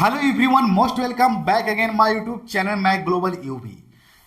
Hello everyone, most welcome back again my YouTube channel मैं global UV.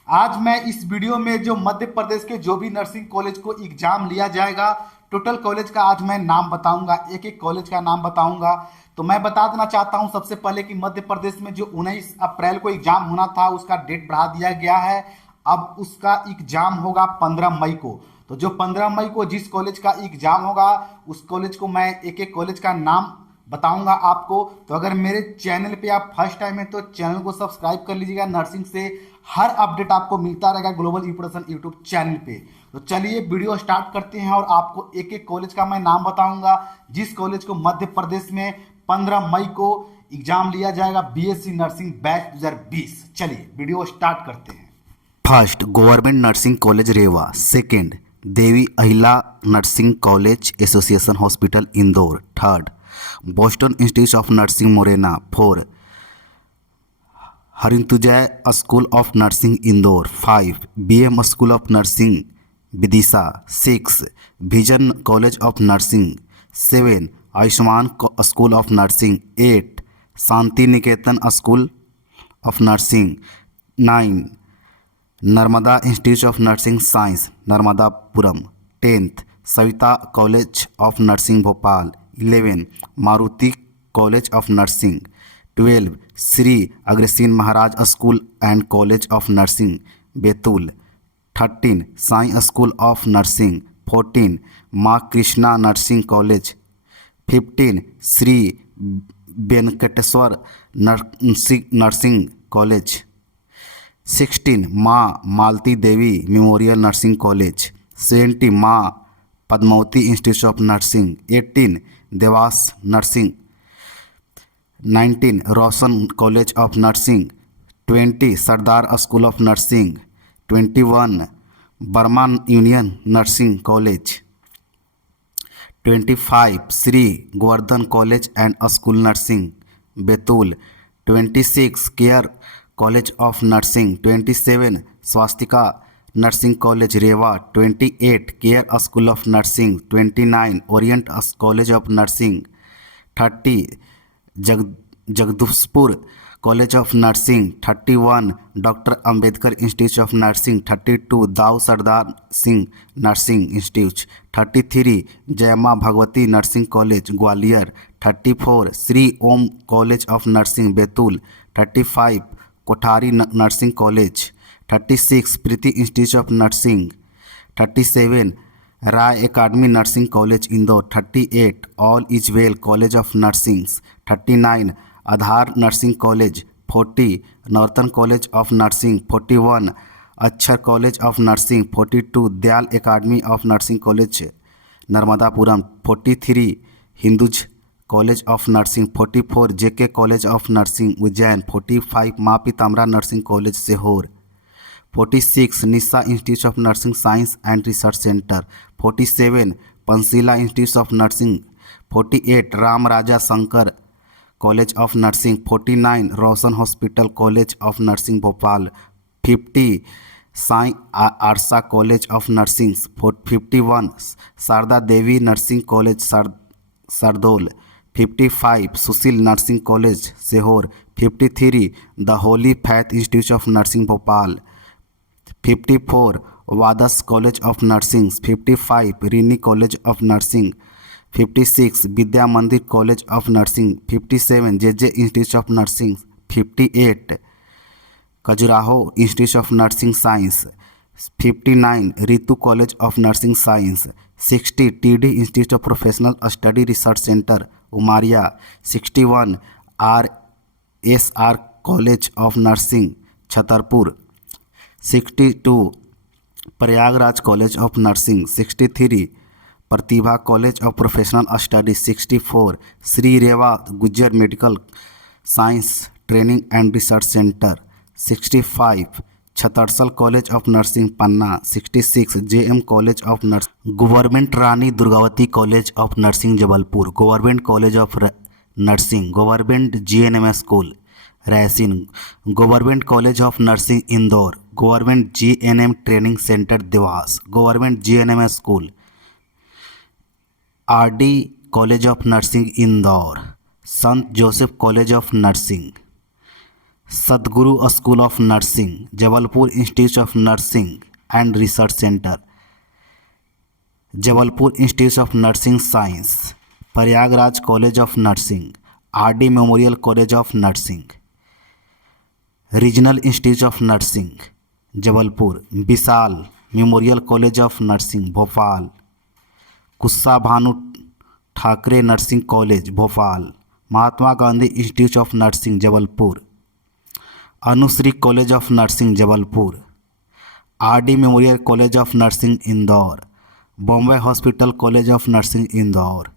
आज मैं इस वीडियो में जो मध्य प्रदेश के जो भी नर्सिंग कॉलेज को एग्जाम लिया जाएगा, टोटल कॉलेज का आज मैं नाम बताऊंगा, एक एक कॉलेज का नाम बताऊंगा। तो मैं बता देना चाहता हूं सबसे पहले कि मध्य प्रदेश में जो 19 अप्रैल को एग्जाम होना था उसका डेट बढ़ा दिया गया है। अब उसका एग्जाम होगा 15 मई को। तो जो 15 मई को जिस कॉलेज का एग्जाम होगा उस कॉलेज को मैं एक एक कॉलेज का नाम बताऊंगा आपको। तो अगर मेरे चैनल पे आप फर्स्ट टाइम है तो चैनल को सब्सक्राइब कर लीजिएगा। नर्सिंग से हर अपडेट आपको मिलता रहेगा ग्लोबल इंप्रेशन यूट्यूब चैनल पे। तो चलिए वीडियो स्टार्ट करते हैं और आपको एक एक कॉलेज का मैं नाम बताऊंगा जिस कॉलेज को मध्य प्रदेश में 15 मई को एग्जाम लिया जाएगा बीएससी नर्सिंग बैच 2020। चलिए वीडियो स्टार्ट करते हैं। First, government nursing college Rewa. Second, Devi Ahilya nursing college association hospital Indore. Third, Boston institute of nursing Morena. Four, हरिंतुजय school of nursing Indore. Five, BM school of nursing Vidisha. Six, vision college of nursing. Seven, Ayushman school of nursing. Eight, Shanti Niketan school of nursing. Nine, Narmada institute of nursing science Narmadapuram. Tenth, Savita college of nursing Bhopal. 11, Maruti college of nursing. 12, Shri Agrasen Maharaj school and college of nursing Betul. 13, Sai school of nursing. 14, Maa Krishna nursing college. 15, Shri Venkateshwar nursing college. 16, Maa Malti Devi memorial nursing college. 17, Maa Padmavati institute of nursing. 18, Dewas nursing. 19, Roshan college of nursing. 20, Sardar school of nursing. 21, Burma union nursing college. 25, Shri Govardhan college and school nursing Betul. 26, care college of nursing. 27, Swastika nursing college Rewa. 28, care school of nursing. 29, orient college of nursing. 30, Jagdishpur college of nursing. 31, doctor Ambedkar institute of nursing. 32, Dau Sardar Singh nursing institute. 33, Jai Maa Bhagwati nursing college Gwalior. 34, Shri Om college of nursing Betul. 35, Kothari nursing college. 36, Preeti institute of nursing. 37, Rai academy nursing college Indore. 38, all is well college of nursing. 39, Aadhaar nursing college. 40, northern college of nursing. 41, Akshar college of nursing. 42, Dayal academy of nursing college Narmadapuram. 43, Hinduja college of nursing. 44, JK college of nursing Ujjain. 45, Maa Pitambara nursing college Sehore. 46, Nisha institute of nursing science and research centre. 47, Pansila institute of nursing. 48, Ram Raja Shankar college of nursing. 49, Roshan hospital college of nursing Bhopal. 50, Sai Aarsa college of nursing. 51, Sharda Devi nursing college Sardaul. 55, Sushil nursing college Sehore. 53, the holy faith institute of nursing Bhopal. 54, Vadas college of nursing. 55, Rini college of nursing. 56, Vidya Mandir college of nursing. 57, J institute of nursing. 58, Khajuraho institute of nursing science. 59, Ritu college of nursing science. 60, TD institute of professional study research centre Umaria. 61, RSR college of nursing Chhatarpur. 62, Prayagraj college of nursing. 63, Pratibha college of professional study. 64, Shri Rewa Gujjar medical science training and research centre. 65, Chhatrasal college of nursing Panna. 66, JM college of nursing. Government Rani Durgavati college of nursing Jabalpur. Government college of nursing. Government GNM school Raisen. Government college of nursing Indore. Government GNM training centre Dewas. Government GNM school. RD college of nursing Indore. Saint Joseph college of nursing, Sadguru school of nursing, Jabalpur institute of nursing and research centre, Jabalpur institute of nursing science, Prayagraj college of nursing, RD memorial college of nursing, regional institute of nursing Jabalpur, Vishal memorial college of nursing Bhopal, Kusa Bhanu Thakre nursing college Bhopal, Mahatma Gandhi institute of nursing Jabalpur, Anushree college of nursing Jabalpur, RD memorial college of nursing Indore, Bombay hospital college of nursing Indore,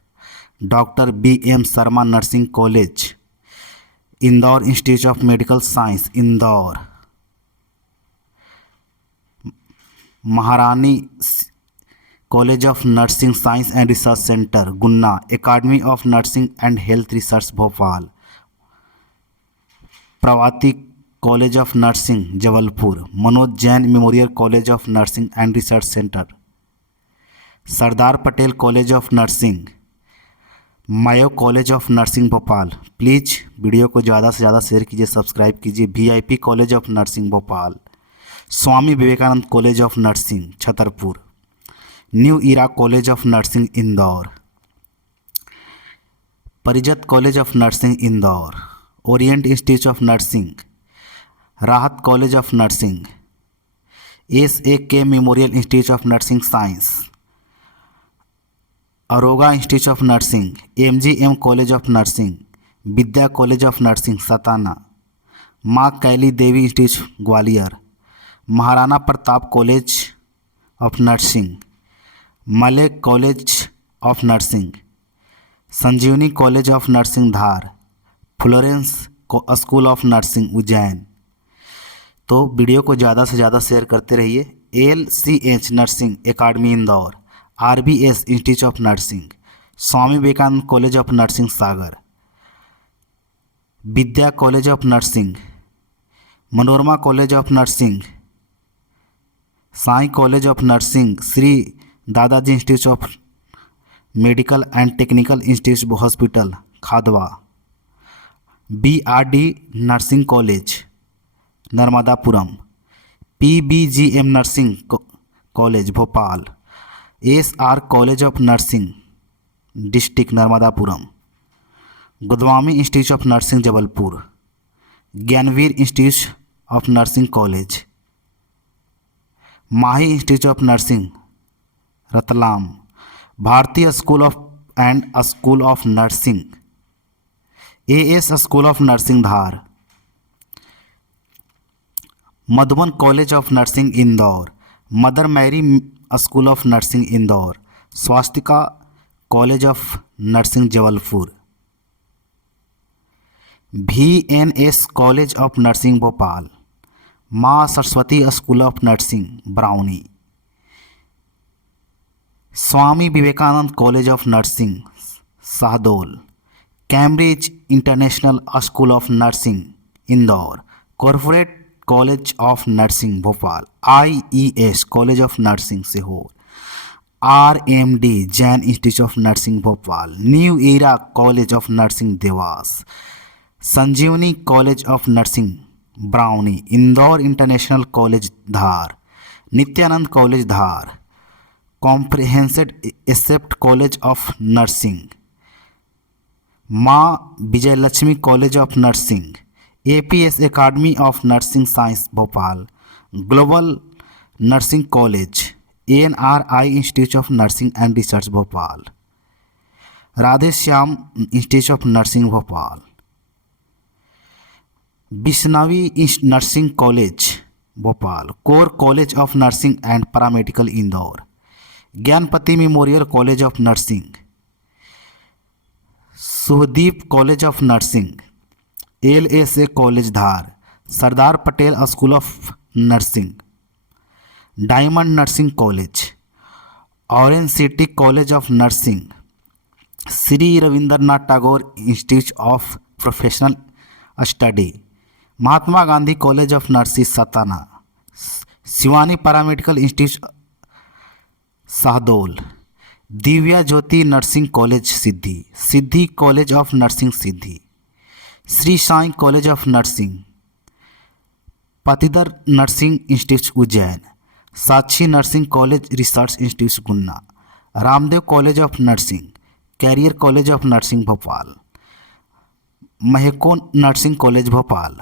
doctor BM Sharma nursing college Indore, institute of medical science Indore, Maharani college of nursing science and research centre Guna, academy of nursing and health research Bhopal, Prabhati college of nursing Jabalpur, Manoj Jain memorial college of nursing and research centre, Sardar Patel college of nursing, Mayo college of nursing Bhopal. Please video को ज़्यादा से ज़्यादा share कीजिए, subscribe कीजिए। VIP college of nursing Bhopal, Swami Vivekananda college of nursing Chhatarpur, new era college of nursing Indore, Parijat college of nursing Indore, orient institute of nursing, Rahat college of nursing, SAK memorial institute of nursing science, Aroga institute of nursing, MGM college of nursing, Vidya college of nursing Satna, Maa Kaili Devi institute Gwalior, Maharana Pratap college of nursing, Malek college of nursing, Sanjeevani college of nursing Dhar, Florence school of nursing Ujjain. तो video को ज़्यादा से ज़्यादा share करते रहिए। LCH nursing academy Indore, RBS institute of nursing, Swami Vivekananda college of nursing Sagar, Vidya college of nursing, Manorama college of nursing, Sai college of nursing, Shri Dadaji institute of medical and technical institute hospital Khandwa, BRD nursing college Narmadapuram, PBGM nursing college Bhopal, SR college of nursing district Narmadapuram, Godwami institute of nursing Jabalpur, Gyanveer institute of nursing college, Mahi institute of nursing Ratlam, Bharatiya school of and school of nursing, AS school of nursing Dhar, Madhuban college of nursing Indore, mother Mary school of nursing Indore, Swastika college of nursing Jabalpur, VNS college of nursing Bhopal, Maa Saraswati school of nursing Barwani, Swami Vivekananda college of nursing Shahdol, Cambridge international school of nursing Indore, corporate college of nursing Bhopal, IES college of nursing Sehore, RMD Jain institute of nursing Bhopal, new era college of nursing Dewas, Sanjeevani college of nursing Barwani, Indore international college Dhar, Nityanand college Dhar, comprehensive except college of nursing, Maa Vijayalakshmi college of nursing, APS academy of nursing science Bhopal, global nursing college, ANRI institute of nursing and research Bhopal, Radhe Shyam institute of nursing Bhopal, Vaishnavi nursing college Bhopal, core college of nursing and paramedical Indore, Gyanpati memorial college of nursing, Suhdeep college of nursing, LSA college Dhar, Sardar Patel school of nursing, diamond nursing college, orange city college of nursing, Shri Rabindranath Tagore institute of professional study, Mahatma Gandhi college of nursing Satna, Shivani paramedical institute Shahdol, Divya Jyoti nursing college Sidhi, Sidhi college of nursing Sidhi, Shri Sai college of nursing, Patidar nursing institute Ujjain, Sakshi nursing college research institute Guna, Ramdev college of nursing, career college of nursing Bhopal, Mahko nursing college Bhopal,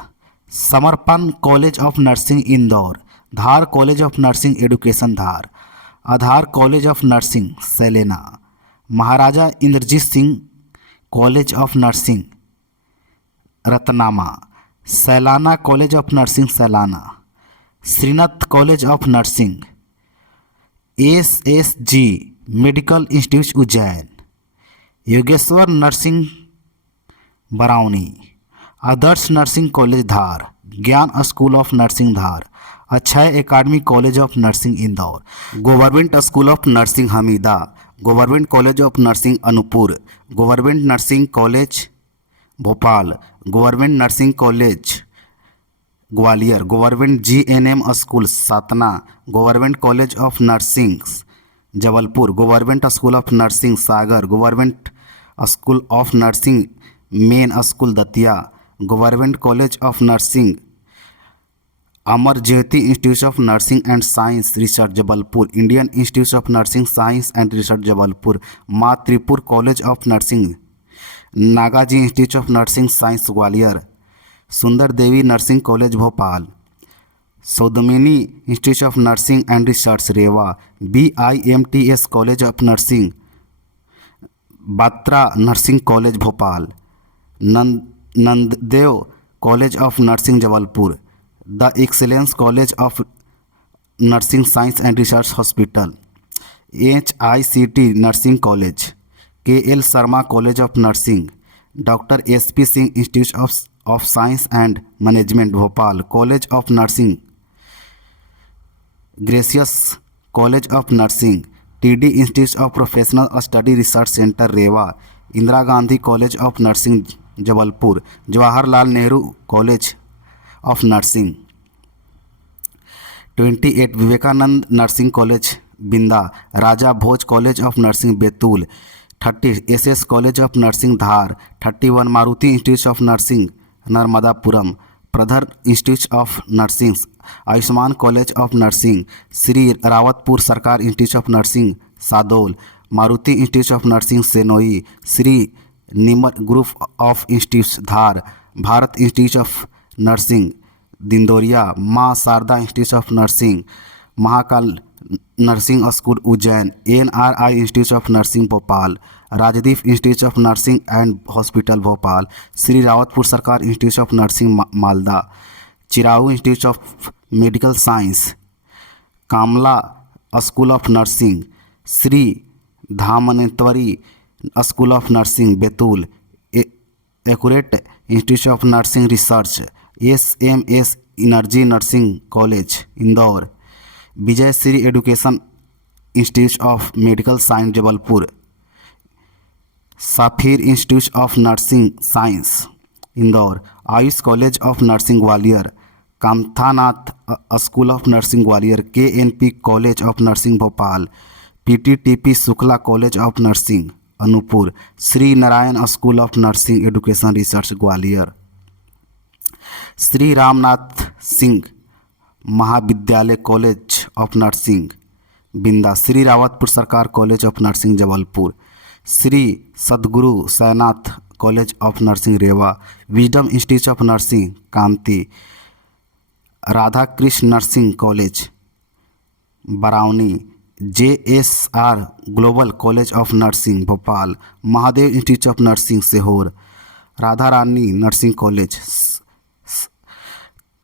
Samarpan college of nursing Indore, Dhar college of nursing education Dhar, Aadhar college of nursing Sailana, Maharaja Indrajeet Singh college of nursing रतनामा, Sailana college of nursing Sailana, Shrinath college of nursing, SSG medical institute Ujjain, Yogeshwar nursing Barauni, Adarsh nursing college Dhar, Gyan school of nursing Dhar, Akshay academy college of nursing Indore, government school of nursing Hamida, government college of nursing Anuppur, government nursing college Bhopal, government nursing college Gwalior, government GNM school Satna, government college of nursing Jabalpur, government school of nursing Sagar, government school of nursing main school Datia, government college of nursing Amar Jyoti institute of nursing and science research Jabalpur, Indian institute of nursing science and research Jabalpur, Maa Tripur college of nursing, Nagaji institute of nursing science Gwalior, Sundar Devi nursing college Bhopal, Saudamini institute of nursing and research Rewa, BIMTS college of nursing, Batra nursing college Bhopal, Nanddev college of nursing Jabalpur, the excellence college of nursing science and research hospital, HICT nursing college, KL Sharma college of nursing, doctor SP Singh institute of science and management Bhopal, college of nursing, gracious college of nursing, TD institute of professional study research centre Rewa, Indira Gandhi college of nursing Jabalpur, Jawaharlal Nehru college of nursing, 28 Vivekananda nursing college बिंदा, Raja Bhoj college of nursing Betul, 30 SS college of nursing Dhar, 31 Maruti institute of nursing Narmadapuram, प्रधर institute of nursing, Ayushman college of nursing, Shri Rawatpur Sarkar institute of nursing सादोल, Maruti institute of nursing सेनोई, Shri Nimar group of institute Dhar, Bharat institute of nursing दिंदोरिया, Maa Sharda institute of nursing, Mahakal nursing school Ujjain, NRI institute of nursing Bhopal, Rajdeep institute of nursing and hospital Bhopal, Shri Rawatpur Sarkar institute of nursing Malda, चिराऊ institute of medical science, Kamla school of nursing, Shri Dhamneshwari school of nursing Betul, accurate institute of nursing research, SMS energy nursing college Indore, Vijay Shri education institute of medical science Jabalpur, साफिर institute of nursing science Indore, Ayush college of nursing Gwalior, Kamtanath school of nursing Gwalior, KNP college of nursing Bhopal, PTTP Shukla college of nursing Anuppur, Shri Narayan school of nursing education research Gwalior, Shri Ramnath Singh महाविद्यालय college of nursing बिंदा, Shri Rawatpur Sarkar college of nursing Jabalpur, Shri Sadguru Sainath college of nursing Rewa, wisdom institute of nursing कांति, Radha Krishna nursing college Barauni, JSR global college of nursing Bhopal, Mahadev institute of nursing Sehore, Radha Rani nursing college,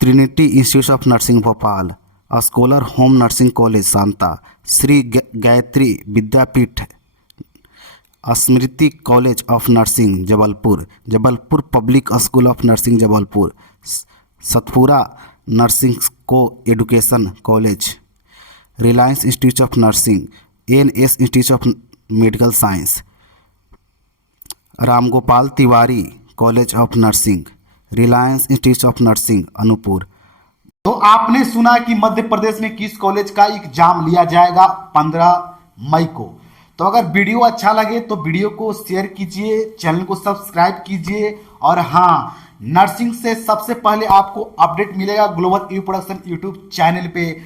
Trinity institute of nursing Bhopal, scholar home nursing college सांता, Shri Gayatri Vidyapeeth, Smriti college of nursing Jabalpur, Jabalpur public school of nursing Jabalpur, Satpura nursing को education college, Reliance institute of nursing, NS institute of medical science, Ramgopal Tiwari college of nursing, Reliance institute of nursing Anuppur. तो आपने सुना कि मध्य प्रदेश में किस college का exam लिया जाएगा 15 मई को। तो अगर वीडियो अच्छा लगे तो वीडियो को शेयर कीजिए, चैनल को सब्सक्राइब कीजिए। और हाँ, नर्सिंग से सबसे पहले आपको अपडेट मिलेगा global you production YouTube channel पे।